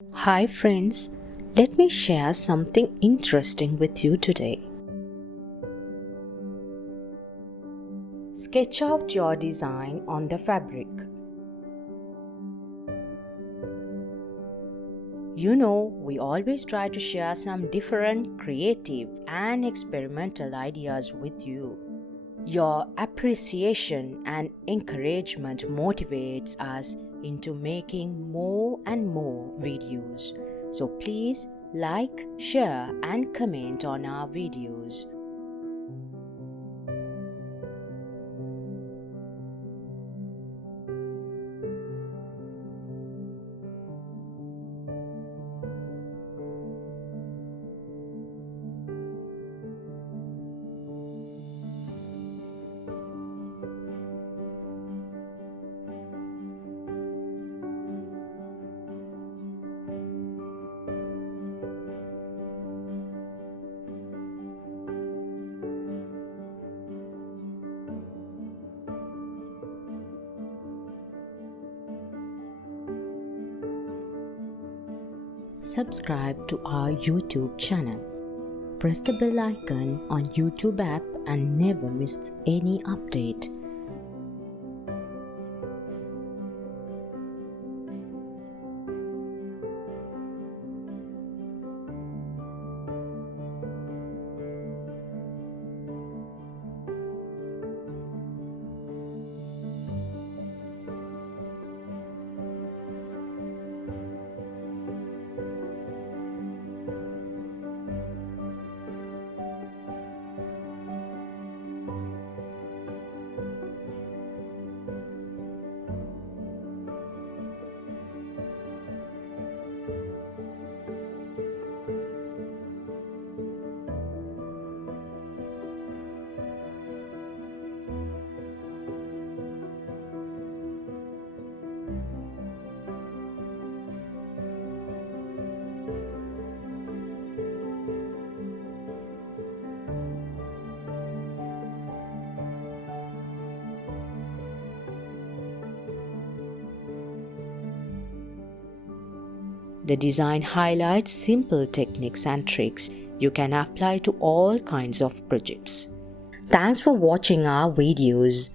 Hi friends, let me share something interesting with you today. Sketch out your design on the fabric. You know, we always try to share some different creative and experimental ideas with you. Your appreciation and encouragement motivates us into making more and more videos. So please like, share and comment on our videos. Subscribe to our YouTube channel. Press the bell icon on YouTube app and never miss any update. The design highlights simple techniques and tricks you can apply to all kinds of projects. Thanks for watching our videos.